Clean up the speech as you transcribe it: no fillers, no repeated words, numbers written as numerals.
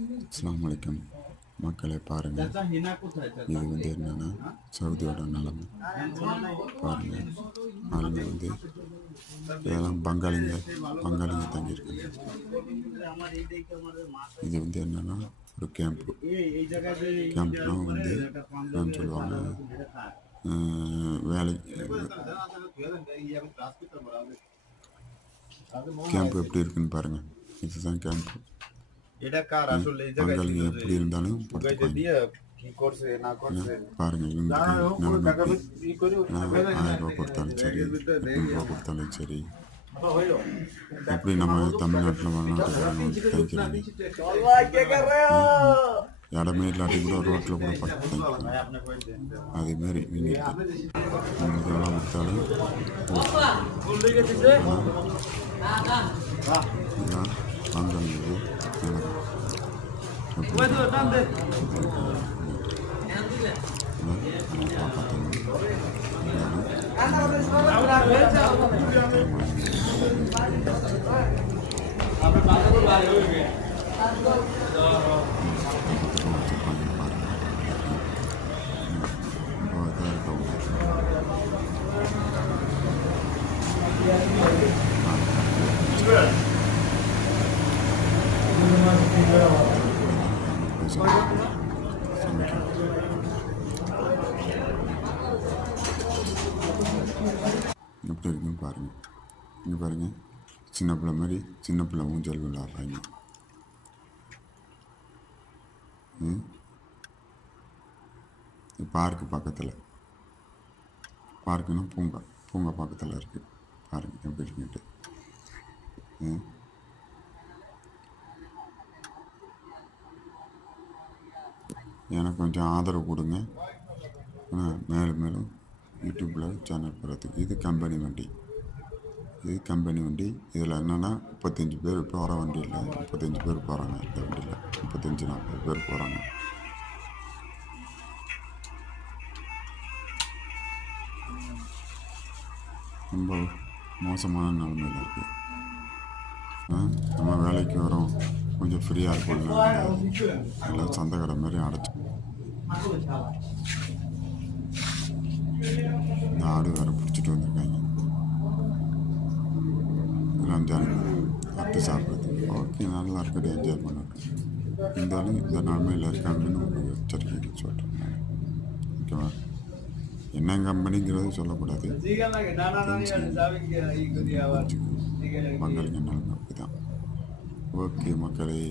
அஸ்ஸலாமு அலைக்கும் மக்களை பாருங்கள். இது என்னன்னா சவுதியோட நிலைமை பாருங்கள். ஆளுங்க இதெல்லாம் பங்காளிங்க தங்கியிருக்காங்க. இது என்னன்னா ஒரு கேம்ப்லாம் என்னன்னு சொல்லுவாங்க, வேலை கேம்ப் எப்படி இருக்குன்னு பாருங்கள். இதுதான் கேம்ப். பங்காளிங்க எப்படி இருந்தாலும் பாருங்க. இவங்களுக்கு 1000 ரூபா கொடுத்தாலும் சரி, 800 ரூபா கொடுத்தாலும் சரி, எப்படி நம்ம தமிழ்நாட்டில் தங்கிக்கிறாங்க. இடமே இல்லாட்டி கூட ரோட்டில் கூட பட்டு தங்கிக்கிறாங்க. அதேமாரி நீங்கள் எவ்வளோ கொடுத்தாலும் இதான் பங்காளிங்க. எப்படி இருக்குன்னு பாருங்கள். இங்கே பாருங்கள், சின்ன பிள்ளை மாதிரி சின்ன பிள்ளை ஊஞ்சல் விளையாடுறாங்க. பார்க்கு பக்கத்தில், பார்க்குன்னா பூங்கா பக்கத்தில் இருக்குது. பாருங்கள் எப்படி இருக்குன்ட்டு. எனக்கு கொஞ்சம் ஆதரவு கொடுங்க. மேலும் யூடியூப்பில் சேனல் போகிறதுக்கு. இது கம்பெனி வண்டி. இதில் என்னென்னா 35 பேர் போகிற வண்டியில் 35 பேர் போகிறாங்க. இந்த வண்டியில் 35-40 பேர் போகிறாங்க. ரொம்ப மோசமான நிலைமையில் இருக்குது. நம்ம வேலைக்கு வரோம், கொஞ்சம் ஃப்ரீயாக இருக்கும், எல்லாம் சந்தை கடை மாதிரி அடைச்சி இந்த ஆடு வேறு பிடிச்சிட்டு வந்திருக்காங்க. ரம்ஜானுக்கு அட்டு சாப்பிட்றது. ஓகே, நல்லா இருக்கட்டும், என்ஜாய் பண்ணட்டும். இருந்தாலும் இந்த நிலைமையில் இருக்காங்கன்னு ஒரு எச்சரிக்கை சொல்கிறேன். ஓகேவா? என்ன கம்பெனிங்கிறது சொல்லக்கூடாது. பங்காளிங்க நிலைமை அப்படி தான். ஓகே மக்களே.